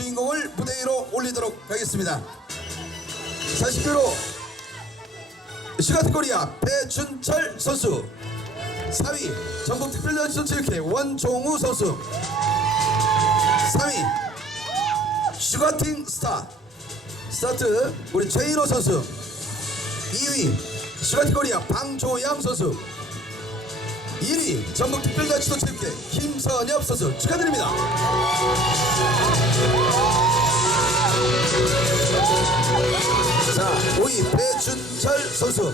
주인공을 무대 위로 올리도록 하겠습니다. 40kg 슈가트 코리아 배준철 선수 4위 전국특별연수체육회 원종우 선수 3위 슈가팅 스타 스타트 우리 최인호 선수 2위 슈가팅 코리아 방조양 선수 1위 전국특별자치도체육회 김선엽 선수 축하드립니다. 배준철 선수.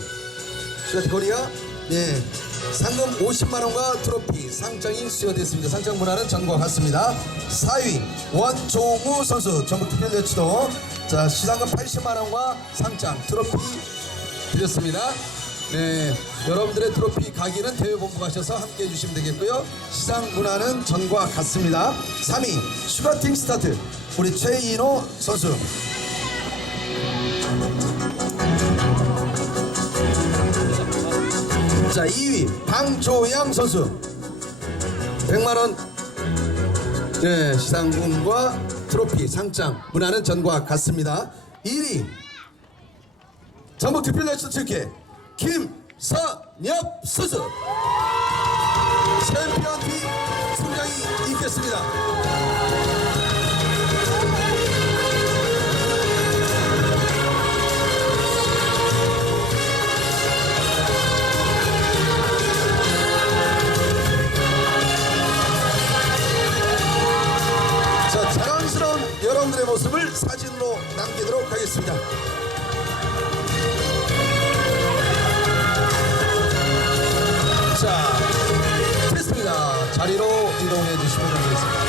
코리아. 네. 상금 50만 원과 트로피 상장이 수여됐습니다. 상장 문화는 전과 같습니다. 4위 원종우 선수 전국 특별대치도 자 시상금 80만 원과 상장 트로피 드렸습니다. 네, 여러분들의 트로피 가기는 대회 본부 가셔서 함께 해주시면 되겠고요. 시상 문화는 전과 같습니다. 3위 슈가팅 스타트 우리 최인호 선수. 자 2위 방조양 선수. 100만원. 네, 시상금과 트로피 상장 문화는 전과 같습니다. 1위 전북 특별자치 체육회 김선엽 선수. 챔피언 티 순장이 있겠습니다 여러분들의 모습을 사진으로 남기도록 하겠습니다. 자 됐습니다. 자리로 이동해 주시면 됩니다